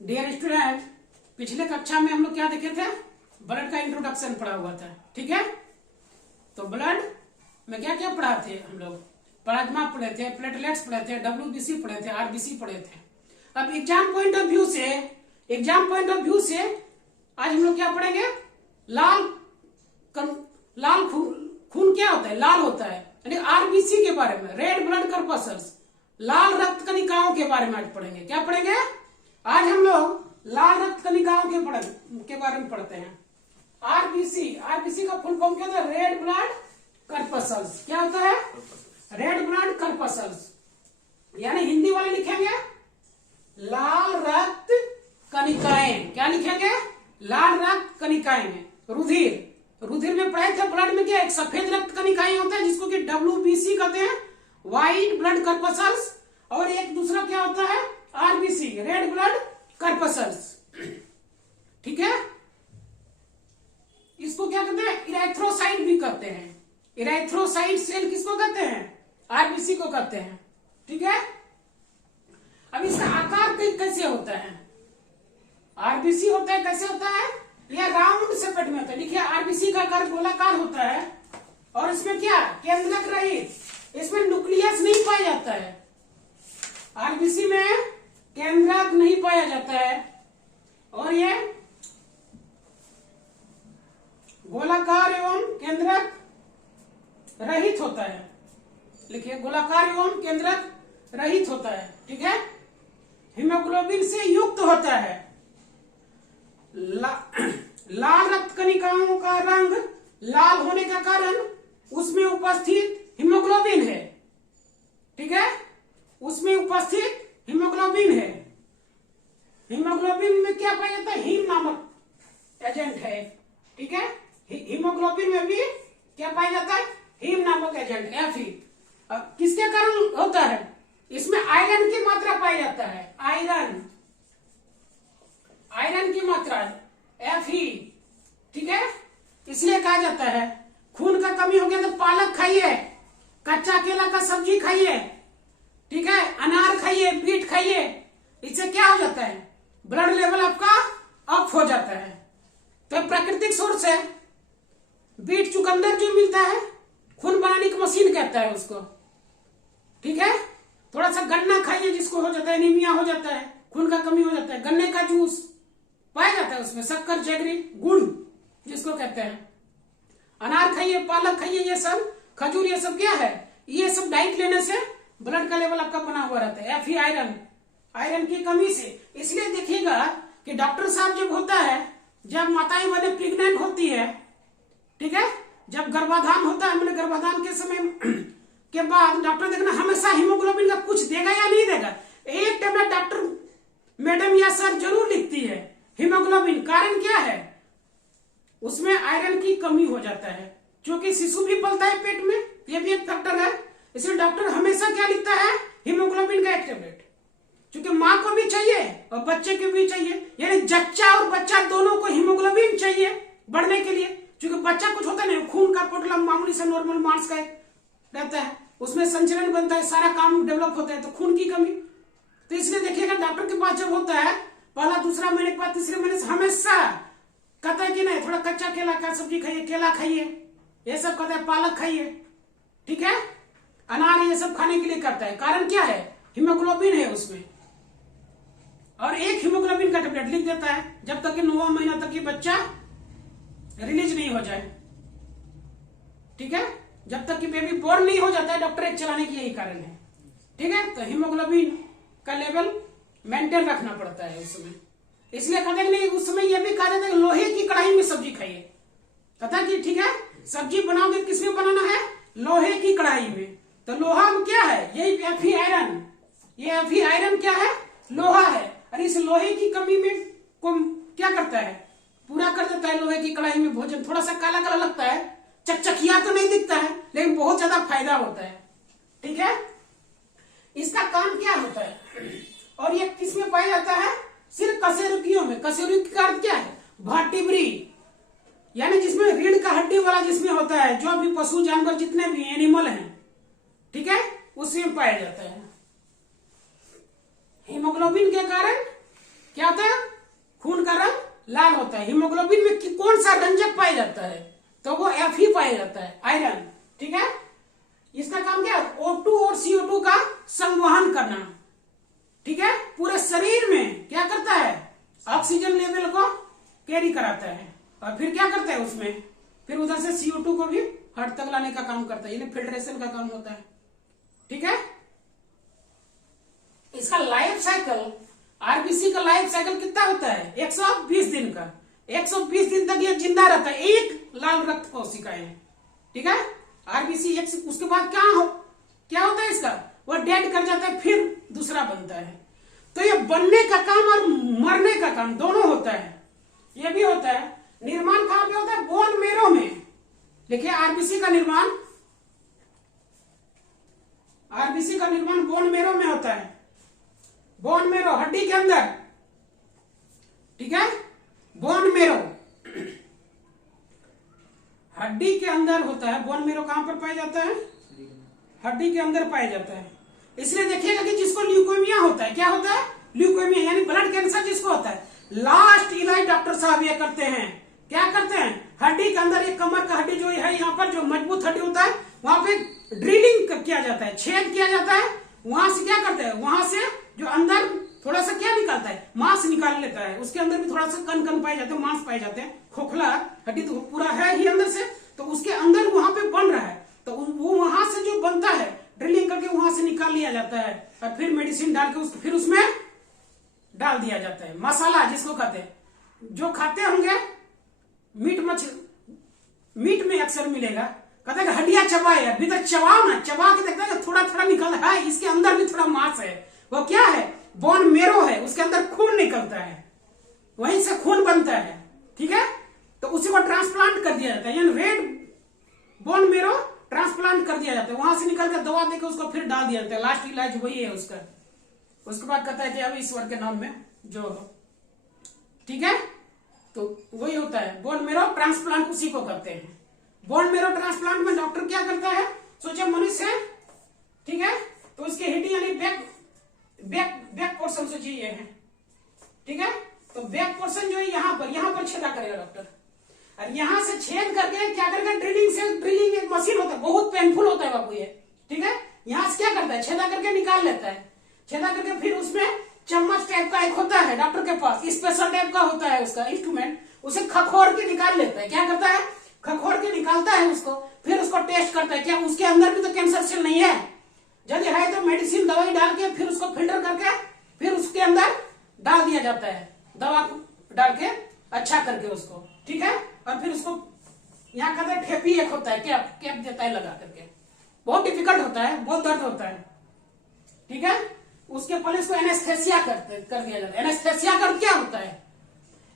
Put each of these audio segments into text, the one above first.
Dear student, पिछले कक्षा में हम लोग क्या देखे थे? ब्लड का इंट्रोडक्शन पढ़ा हुआ था। ठीक है, तो ब्लड में क्या क्या पढ़ा थे हम लोग? प्लाज्मा पढ़े थे, प्लेटलेट्स पढ़े थे, डब्ल्यूबीसी पढ़े थे, आरबीसी पढ़े थे। अब एग्जाम पॉइंट ऑफ व्यू से आज हम लोग क्या पढ़ेंगे? लाल खून क्या होता है? लाल होता है, यानी आरबीसी के बारे में, रेड ब्लड कर्पस्कल्स, लाल रक्त कणिकाओं के बारे में आज पढ़ेंगे। क्या पढ़ेंगे? आज हम लोग लाल रक्त कणिकाओं के बारे में पढ़ते हैं। आरबीसी का फुल फॉर्म क्या होता है? Red blood corpuscles. क्या होता है? रेड ब्लड कर्पस्कल्स, यानी हिंदी वाले लिखेंगे लाल रक्त कणिकाएं। क्या लिखेंगे? लाल रक्त कणिकाएं। रुधिर में पढ़े थे ब्लड में क्या? एक सफेद रक्त कणिकाएं होता है जिसको कि डब्ल्यूबीसी कहते हैं, व्हाइट ब्लड कर्पस्कल्स, और एक दूसरा क्या होता है? RBC, red blood corpuscles. ठीक है, इसको क्या कहते हैं? इरेथ्रोसाइट भी कहते हैं। इरेथ्रोसाइट सेल किसको कहते हैं? आरबीसी को कहते हैं। ठीक है, अब इसका आकार कैसे होता है? आरबीसी होता है, कैसे होता है? यह राउंड शेपेड में होता है। देखिए, आरबीसी का आकार गोलाकार होता है और इसमें क्या? केंद्रक रहित, इसमें न्यूक्लियस नहीं पाया जाता है। आरबीसी में केंद्रक नहीं पाया जाता है और ये गोलाकार एवं केंद्रक रहित होता है। लिखिए, गोलाकार एवं केंद्रक रहित होता है। ठीक है, हीमोग्लोबिन से युक्त होता है। लाल रक्त कणिकाओं का रंग लाल होने का कारण उसमें उपस्थित हीमोग्लोबिन है। ठीक है, उसमें उपस्थित हीमोग्लोबिन है। हीमोग्लोबिन में क्या पाया जाता है? हीम नामक एजेंट है। ठीक है, हीमोग्लोबिन में भी क्या पाया जाता है? हीम नामक एजेंट, Fe। किसके कारण होता है? इसमें आयरन की मात्रा पाई जाता है। आयरन की मात्रा Fe। ठीक है, इसलिए कहा जाता है खून का कमी हो गया तो पालक खाइए, कच्चा केला का सब्जी खाइए, ठीक है, अनार खाइए, बीट खाइए। इससे क्या हो जाता है? ब्लड लेवल आपका अप हो जाता है। तो प्राकृतिक सोर्स है। बीट चुकंदर जो मिलता है, खून बनाने की मशीन कहता है उसको। ठीक है, थोड़ा सा गन्ना खाइए जिसको हो जाता है एनीमिया हो जाता है, खून का कमी हो जाता है। गन्ने का जूस पाया जाता है उसमें, शक्कर, जैगरी, गुड़ जिसको कहते हैं। अनार खाइए, पालक खाइए, ये सब, खजूर, ये सब क्या है? ये सब डाइट लेने से ब्लड का लेवल आपका बना हुआ रहता है। Fe आयरन की कमी से। इसलिए देखिएगा कि डॉक्टर साहब जब होता है, जब माताएं बने प्रेग्नेंट होती है, ठीक है, जब गर्भाधान होता है, मैंने गर्भाधान के समय के बाद डॉक्टर देखना हमेशा हीमोग्लोबिन का कुछ देगा या नहीं देगा? एक टेबलेट डॉक्टर मैडम या सर जरूर लिखती है हीमोग्लोबिन। कारण क्या है? उसमें आयरन की कमी हो जाता है, क्योंकि शिशु भी पलता है पेट में, यह भी एक फैक्टर है। इसलिए डॉक्टर हमेशा क्या लिखता है? हीमोग्लोबिन का एक टेबलेट, क्योंकि माँ को भी चाहिए और बच्चे को भी चाहिए, यानी जच्चा और बच्चा दोनों को हीमोग्लोबिन चाहिए बढ़ने के लिए। क्योंकि बच्चा कुछ होता नहीं, खून का पोटला मामूली से नॉर्मल मांस का रहता है, उसमें संचरण बनता है, सारा काम डेवलप होता है, तो खून की कमी। तो इसलिए देखिएगा डॉक्टर के पास जब होता है, पहला दूसरा महीने के बाद तीसरे महीने से हमेशा कहता है कि नहीं, थोड़ा कच्चा केला का सब्जी खाइए, केला खाइए, ये सब कहता है, पालक खाइए, ठीक है, अनार, ये सब खाने के लिए करता है। कारण क्या है? हीमोग्लोबिन है उसमें। और एक हीमोग्लोबिन का टेबलेट लिख देता है जब तक कि 9वां महीना तक ये बच्चा रिलीज नहीं हो जाए। ठीक है, जब तक कि बेबी बोर्न नहीं हो जाता है, डॉक्टर एक चलाने की यही कारण है। ठीक है, तो हीमोग्लोबिन का लेवल मेंटेन रखना पड़ता है उस समय। इसलिए कहते हैं नहीं, उस समय यह भी कहा जाता है लोहे की कढ़ाई में सब्जी खाइए। कहता कि ठीक है, सब्जी बनाओगे किसमें बनाना है? लोहे की कढ़ाई में। तो लोहा क्या है? यही Fe आयरन। ये Fe आयरन क्या है? लोहा है। और इस लोहे की कमी में को क्या करता है? पूरा कर देता है। लोहे की कढ़ाई में भोजन थोड़ा सा काला काला लगता है, चकचकिया तो नहीं दिखता है, लेकिन बहुत ज्यादा फायदा होता है। ठीक है, इसका काम क्या होता है? और ये किसमें पाया जाता है? सिर्फ कशेरुकियों में। कशेरुकी का अर्थ क्या है? वर्टिब्री, यानी जिसमें रीढ़ का हड्डी वाला जिसमें होता है, जो भी पशु जानवर जितने भी एनिमल हैं, ठीक है, उसमें पाया जाता है। हीमोग्लोबिन के कारण क्या होता है? लाल होता है। हीमोग्लोबिन में कौन सा रंजक पाया जाता है? तो वो Fe पाया जाता है, आयरन। ठीक है, इसका काम क्या है? O2 और CO2 का संवहन करना। ठीक है, पूरे शरीर में क्या करता है? ऑक्सीजन लेवल को कैरी कराता है, और फिर क्या करता है उसमें, फिर उधर से CO2 को भी हार्ट तक लाने का काम करता है, यानी फिल्ट्रेशन का काम होता है। ठीक है, इसका लाइफ साइकिल, आरबीसी का लाइफ साइकिल कितना होता है? 120 दिन का। 120 दिन तक ये जिंदा रहता है, एक लाल रक्त कोशिकाएं। ठीक है, आरबीसी उसके बाद क्या होता है इसका? वो डेड कर जाता है, फिर दूसरा बनता है। तो ये बनने का काम और मरने का काम दोनों होता है। ये भी होता है। निर्माण कहां पे होता है? बोन मेरो में। देखिए, आरबीसी का निर्माण बोन मेरो में होता है। बोन मेरो, हड्डी के अंदर। ठीक है, बोन मेरो हड्डी के अंदर होता है। बोन मेरो कहां पर पाया जाता है? हड्डी के अंदर पाया जाता है। इसलिए देखिएगा कि जिसको ल्यूकेमिया होता है, क्या होता है? ल्यूकेमिया यानी ब्लड कैंसर जिसको होता है, लास्ट इलाज डॉक्टर साहब ये करते हैं। क्या करते हैं? हड्डी के अंदर, एक कमर का हड्डी जो है, यहाँ पर जो मजबूत हड्डी होता है, वहां पे ड्रिलिंग किया जाता है, छेद किया जाता है। वहां से क्या करते हैं? वहां से जो अंदर थोड़ा सा क्या निकालता है? मांस निकाल लेता है। उसके अंदर भी थोड़ा सा कण कण पाए जाते हैं, मांस पाए जाते हैं। खोखला हड्डी तो पूरा है ही अंदर से, तो उसके अंदर वहां पे बन रहा है, तो वो वहां से जो बनता है, ड्रिलिंग करके वहां से निकाल लिया जाता है, और फिर मेडिसिन डाल के फिर उसमें डाल दिया जाता है। मसाला जिसको कहते हैं, जो खाते होंगे मीट में अक्सर मिलेगा, कहते हैं हड्डियां चबाए, अभी तक चबाओ ना, चबा के देखते हैं थोड़ा थोड़ा निकल है, इसके अंदर भी थोड़ा मांस है। वो क्या है? बोन मेरो है, उसके अंदर खून निकलता है, वहीं से खून बनता है। ठीक है, तो उसी को ट्रांसप्लांट कर दिया जाता है, यानी रेड बोन मेरो ट्रांसप्लांट कर दिया जाता है। वहां से निकल कर दवा देकर उसको फिर डाल दिया जाता है। लास्ट इलाज वही है उसका। उसके बाद कहता है कि अब ईश्वर के नाम में जो हो। ठीक है, तो वही होता है बोन मेरो ट्रांसप्लांट, उसी को करते हैं। बोन मेरो ट्रांसप्लांट में डॉक्टर क्या करता है? सोचे मनुष्य है, ठीक है, तो उसकी हड्डी यानी बैक पोर्शन सोचिए ये है। ठीक है, तो बैक पोर्शन जो है यहाँ पर छेदा करेगा डॉक्टर, और यहां से छेद करके क्या करेगा? ड्रिलिंग एक मशीन होता है, बहुत पेनफुल होता है बाबू ये। ठीक है, यहां से क्या करता है? छेदा करके निकाल लेता है। छेदा करके फिर उसमें चम्मच टाइप का एक होता है डॉक्टर के पास, स्पेशल टाइप का होता है उसका इंस्ट्रूमेंट, उसे खखोर के निकाल लेता है। क्या करता है? खखोर के निकालता है उसको, फिर उसको टेस्ट करता है, क्या उसके अंदर भी तो कैंसर सेल नहीं है? यदि है तो मेडिसिन दवाई डाल के फिर उसको फिल्टर करके फिर उसके अंदर डाल दिया जाता है, दवा डाल के अच्छा करके उसको। ठीक है, और फिर उसको यहाँ कहते हैं ठेपी एक होता है, कैप देता है लगा करके, बहुत डिफिकल्ट होता है, बहुत दर्द होता है। ठीक है, उसके पहले इसको एनेस्थेसिया कर दिया जाता है। एनेस्थेसिया का क्या होता है?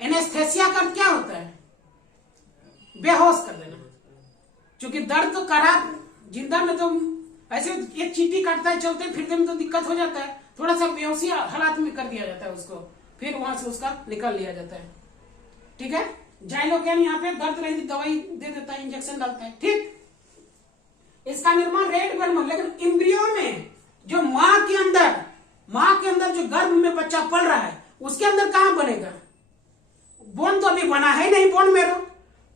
एनेस्थेसिया का क्या होता है? बेहोश कर देना। क्योंकि दर्द तो करा, जिंदा में तो ऐसे एक चींटी काटता है, चलते फिरते में तो दिक्कत हो जाता है, थोड़ा सा बेहोशी हालात में कर दिया जाता है उसको, फिर वहां से उसका निकाल लिया जाता है। ठीक है, जाइलोकेन यहाँ पे दर्द रहित दवाई दे देता है, इंजेक्शन डालता है। ठीक, इसका निर्माण रेड ब्लड में, लेकिन इम्ब्रियो में जो माँ के अंदर जो गर्भ में बच्चा पल रहा है, उसके अंदर कहां बनेगा? बोन तो अभी बना है नहीं, बोन मेरो,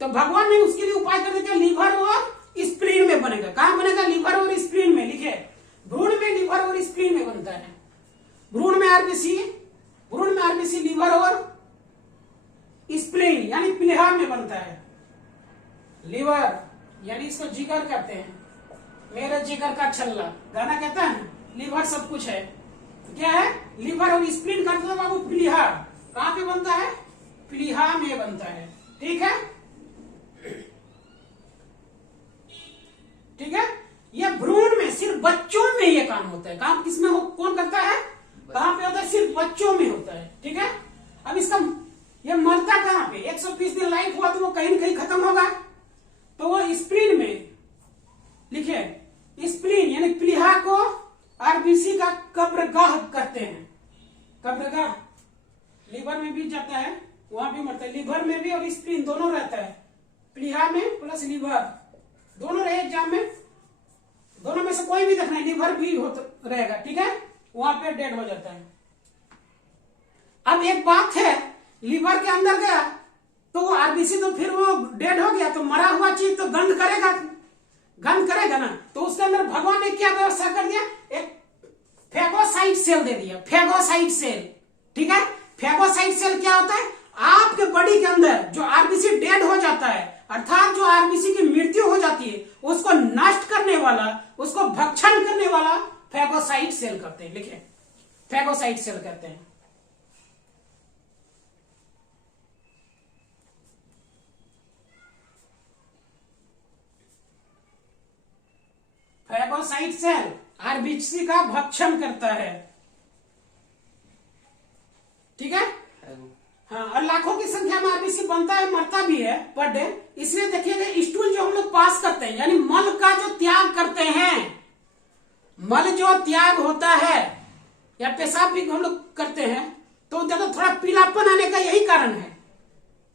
तो भगवान ने उसके लिए उपाय कर दिया, लीवर और स्प्लीन में बनेगा। कहां बनेगा? लीवर और स्प्लीन में। लिखे, भ्रूण में लीवर और स्प्लीन में बनता है। भ्रूण में आरबीसी, लीवर और स्प्लीन यानी प्लीहा में बनता है। लीवर यानी इसको जिगर कहते हैं, मेरे जिगर का छल्ला, गाना कहता है ना, लीवर सब कुछ है। क्या है? लीवर और स्प्लीन करते हैं बाबू प्लीहा। कहां पे बनता है? प्लीहा में बनता है। ठीक है, ठीक है, ये भ्रूण में, सिर्फ बच्चों में ये काम होता है। काम किसमें कौन करता है? कहां पे होता है? सिर्फ बच्चों में होता है। ठीक है, अब इसका ये मरता कहां पे? 120 दिन लाइफ हुआ तो वो कहीं न कहीं खत्म होगा, तो वो स्प्लीन में। लिखिए, स्प्लीन यानी प्लीहा को आरबीसी का कब्रगाह कहते हैं। कब्रगाह लीवर में भी जाता है, वहां भी मरता है, लीवर में भी और स्प्लीन दोनों रहता है। प्लीहा में प्लस लीवर दोनों रहे एग्जाम में, दोनों में से कोई भी देखना है, लीवर भी रहेगा। ठीक है, वहां पे डेड हो जाता है। अब एक बात है लीवर के अंदर गया तो वो आरबीसी तो फिर वो डेड हो गया, तो मरा हुआ चीज तो गंध करेगा, गंध करेगा ना। तो उसके अंदर भगवान ने क्या व्यवस्था कर दिया, एक फेगोसाइट सेल दे दिया, फेगोसाइट सेल। ठीक है, फेगोसाइट सेल क्या होता है, आपके बॉडी के अंदर जो आरबीसी डेड हो जाता है, अर्थात जो आरबीसी की मृत्यु हो जाती है, उसको नष्ट करने वाला, उसको भक्षण करने वाला फेगोसाइट सेल करते हैं। लिखिए, फेगोसाइट सेल कहते हैं। फेगोसाइट सेल आरबीसी का भक्षण करता है। ठीक है, हाँ, और लाखों की संख्या में आरबीसी बनता है, मरता भी है पर डे। इसलिए देखिएगा, स्टूल जो हम लोग पास करते हैं, यानी मल का जो त्याग करते हैं, मल जो त्याग होता है या पेशाब भी हम लोग करते हैं, तो देखो थोड़ा पीलापन आने का यही कारण है।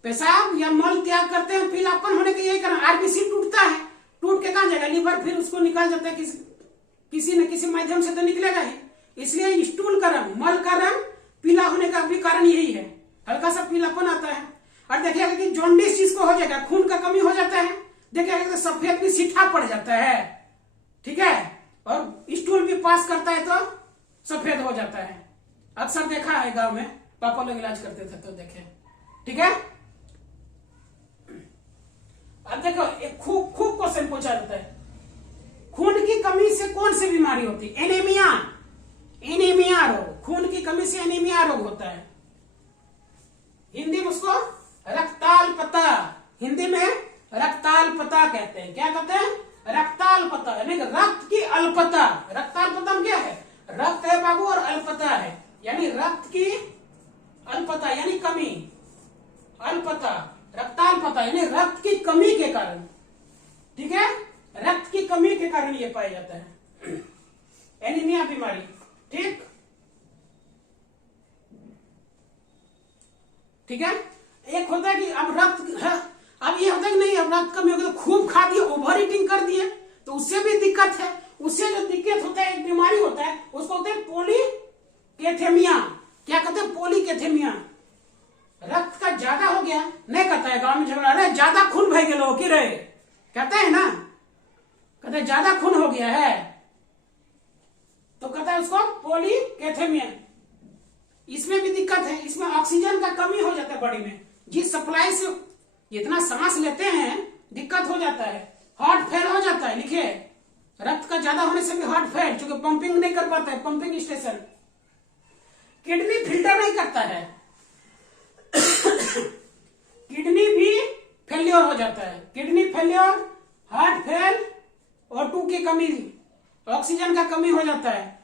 पेशाब या मल त्याग करते हैं, पीलापन होने का यही कारण। आरबीसी टूटता है, टूट के कहां जाएगा, लीवर फिर उसको निकाल जाता है, किसी न किसी माध्यम से तो निकलेगा ही। इसलिए स्टूल का रंग, मल का रंग पीला होने का भी कारण यही है, हल्का सा पीलापन आता है। और देखिएगा कि जॉन्डिस जिसको हो जाएगा, खून का कमी हो जाता है, देखिएगा तो सफेद भी सीठा पड़ जाता है। ठीक है, और स्टूल भी पास करता है तो सफेद हो जाता है। अक्सर देखा है, गांव में पापा लोग इलाज करते थे तो देखे। ठीक है, अब देखो एक खूब खूब क्वेश्चन पूछा जाता है, खून की कमी से कौन सी बीमारी होती है, एनीमिया, एनीमिया रोग, खून की कमी से एनीमिया रोग होता है। हिंदी में उसको रक्ताल्पता, हिंदी में रक्ताल्पता कहते हैं। क्या कहते हैं, रक्ताल्पता, यानी रक्त की अल्पता। रक्ताल्पता में क्या है, रक्त है बाबू और अल्पता है, यानी रक्त की अल्पता यानी कमी, अल्पता, रक्ताल्पता यानी रक्त की कमी के कारण। ठीक है, रक्त की कमी के कारण ये पाया जाता है, एनीमिया बीमारी। ठीक, ठीक है, एक होता है कि अब रक्त है, अब ये होता है कि नहीं, अब रक्त कमी हो गई तो खूब खा दिए, ओवर ईटिंग कर दिए, तो उससे भी दिक्कत है। उससे जो दिक्कत होता है, एक बीमारी होता है, उसको कहते हैं पॉलीकैथेमिया। क्या कहते हैं, पॉलीकैथेमिया। रक्त का ज्यादा हो गया, नहीं कहता है गांव में झगड़ा, अरे ज्यादा खून बह गया कि रे, कहते हैं ना, कहते हैं ज्यादा खून हो गया है, तो कहता है उसको पॉलीकैथेमिया। इसमें भी दिक्कत है, इसमें ऑक्सीजन का कमी हो जाता है बॉडी में, जिस सप्लाई से इतना सांस लेते हैं दिक्कत हो जाता है, हार्ट फेल हो जाता है। लिखिए, रक्त का ज्यादा होने से भी हार्ट फेल, क्योंकि पंपिंग नहीं कर पाता है, पंपिंग स्टेशन। किडनी फिल्टर नहीं करता है, किडनी भी फेल्योर हो जाता है, kidney failure, heart fail, O2 की कमी, ऑक्सीजन का कमी हो जाता है,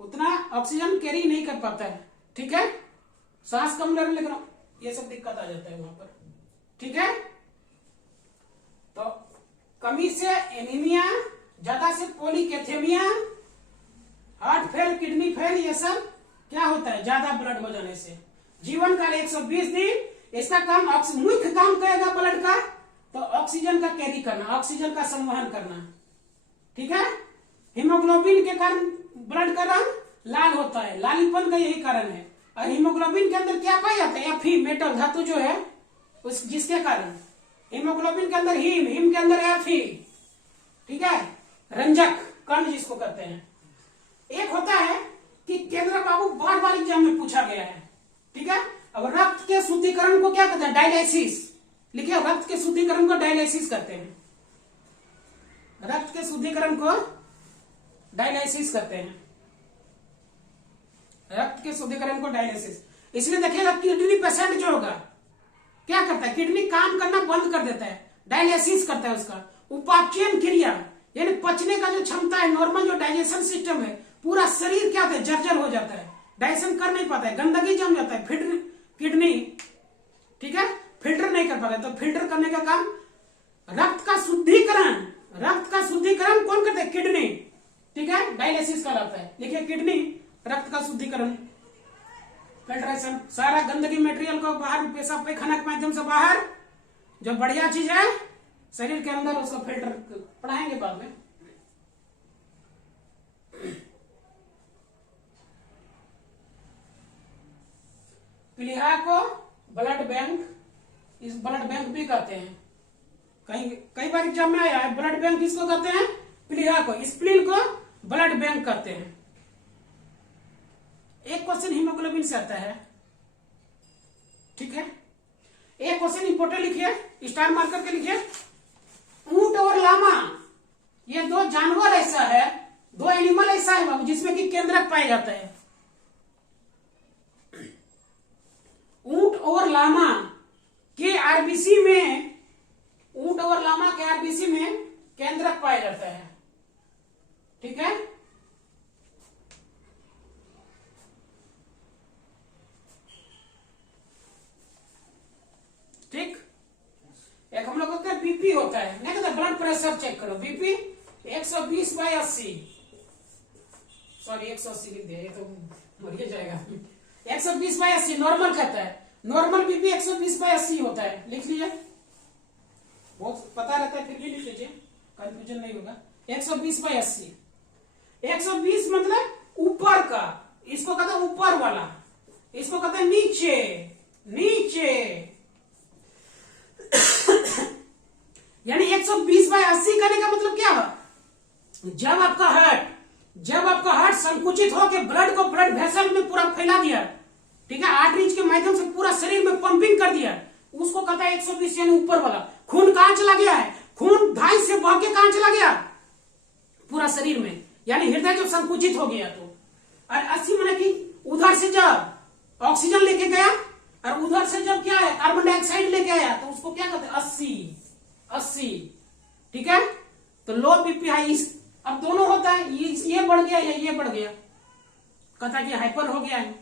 उतना ऑक्सीजन कैरी नहीं कर पाता है। ठीक है, सांस कम लेने लग रहा, ये सब दिक्कत आ जाता है वहां पर। ठीक है, तो कमी से एनीमिया, ज्यादा से पॉलीकैथेमिया, हार्ट फेल, किडनी फेल, ये सब क्या होता है, ज्यादा ब्लड हो जाने से। जीवन काल 120 दिन, इसका काम मुख्य काम करेगा ब्लड का, तो ऑक्सीजन का कैरी करना, ऑक्सीजन का संवहन करना। ठीक है, हीमोग्लोबिन के कारण ब्लड का रंग लाल होता है, लालीपन का यही कारण है। और हीमोग्लोबिन के अंदर क्या पाया जाता है, Fe, मेटल धातु जो है, उस जिसके कारण हीमोग्लोबिन के अंदर हीम, हीम के अंदर Fe। ठीक है, रंजक कण जिसको कहते हैं। एक होता है कि केंद्र बाबू बार बार एग्जाम में पूछा गया है। ठीक है, अब रक्त के शुद्धिकरण को क्या कहते हैं, डायलिसिस। लिखिए, रक्त के शुद्धिकरण को डायलिसिस कहते हैं, रक्त के शुद्धिकरण को डायलिसिस करते हैं, रक्त के शुद्धिकरण को डायलिसिस। इसलिए देखिएगा, किडनी पेशेंट जो होगा क्या करता है, किडनी काम करना बंद कर देता है, डायलिसिस करता है। उसका उपापचयन क्रिया यानी पचने का जो क्षमता है, नॉर्मल जो डाइजेशन सिस्टम है, पूरा शरीर क्या होता है, जर्जर हो जाता है, डाइजेशन कर नहीं पाता है, गंदगी जम जाता है, फिल्टर किडनी, ठीक है, फिल्टर नहीं कर पाता है। तो फिल्टर करने का काम, रक्त का शुद्धिकरण, रक्त का शुद्धिकरण कौन करता है, किडनी। ठीक है, डायलिसिस कहलाता है। देखिए, किडनी रक्त का शुद्धिकरण, फिल्ट्रेशन, सारा गंदगी मटेरियल को बाहर पेशाब पैखाना के माध्यम से बाहर, जो बढ़िया चीज है शरीर के अंदर, उसको फिल्टर पढ़ाएंगे बाद में। प्लीहा को ब्लड बैंक, इस ब्लड बैंक भी कहते हैं, कई बार एग्जाम में आया है। ब्लड बैंक किसको कहते हैं? प्लीहा को। स्प्लीन को ब्लड बैंक कहते हैं। एक क्वेश्चन हीमोग्लोबिन से आता है, ठीक है। एक क्वेश्चन इंपोर्टेंट लिखिए, स्टार मार्क करके लिखिए। ऊंट और लामा, ये दो जानवर ऐसा है, दो एनिमल ऐसा है बाबू जिसमें कि केंद्रक पाया जाता है। ऊंट और लामा के आरबीसी में, ऊंट और लामा के आरबीसी में केंद्रक पाया जाता है, ठीक है। ठीक। एक हम लोग होते हैं बीपी होता है, नहीं कहते ब्लड प्रेशर चेक करो। बीपी 120/80, सॉरी 180 लिख दिया, ये तो मर जाएगा। 120/80 नॉर्मल कहता है। नॉर्मल बीपी 120/80 होता है, लिख लीजिए। बहुत पता रहता है फिर भी लिख लीजिए, कंफ्यूजन नहीं होगा। 120/80, 120 मतलब ऊपर का, इसको कहते हैं ऊपर वाला, इसको कहते हैं नीचे, नीचे। यानी 120/80 करने का मतलब क्या है? जब आपका हार्ट संकुचित होकर ब्लड को ब्लड वेसल में पूरा फैला दिया, ठीक है, आर्टरीज के माध्यम से पूरा शरीर में पंपिंग कर दिया, उसको कहता है 120, यानी ऊपर वाला। खून कहां चला गया है? खून धाई से बह के कहां चला गया? पूरा शरीर में, यानी हृदय जब संकुचित हो गया तो। और 80 माने कि उधर से जब ऑक्सीजन लेके गया और उधर से जब क्या है कार्बन डाइऑक्साइड लेके आया, तो उसको क्या कहते हैं? 80, ठीक है। तो लो बीपी हाई, अब दोनों होता है, ये बढ़ गया या ये बढ़ गया, कहता है कि हाइपर हो गया है।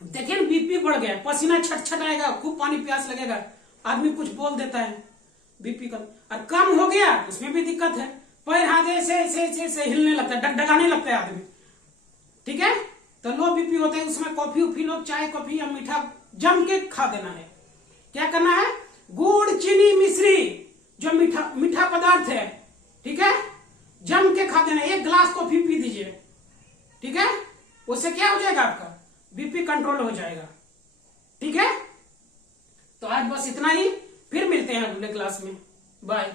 देखिए बीपी बढ़ गया, पसीना छट आएगा, खूब पानी प्यास लगेगा, आदमी कुछ बोल देता है, बीपी कम। और कम हो गया उसमें भी दिक्कत है, पैर हाथ ऐसे हिलने लगता है, डगडगाने लगता है आदमी, ठीक है। तो लो बीपी होता है, उसमें कॉफी उफी लोग, चाय कॉफी या मीठा जम के खा देना है। क्या करना है? गुड़ चीनी मिश्री जो मीठा पदार्थ है, ठीक है, जम के खा देना। 1 गिलास कॉफी पी दीजिए, ठीक है। उससे क्या हो जाएगा? आपका बीपी कंट्रोल हो जाएगा, ठीक है। तो आज बस इतना ही, फिर मिलते हैं अगले क्लास में। बाय।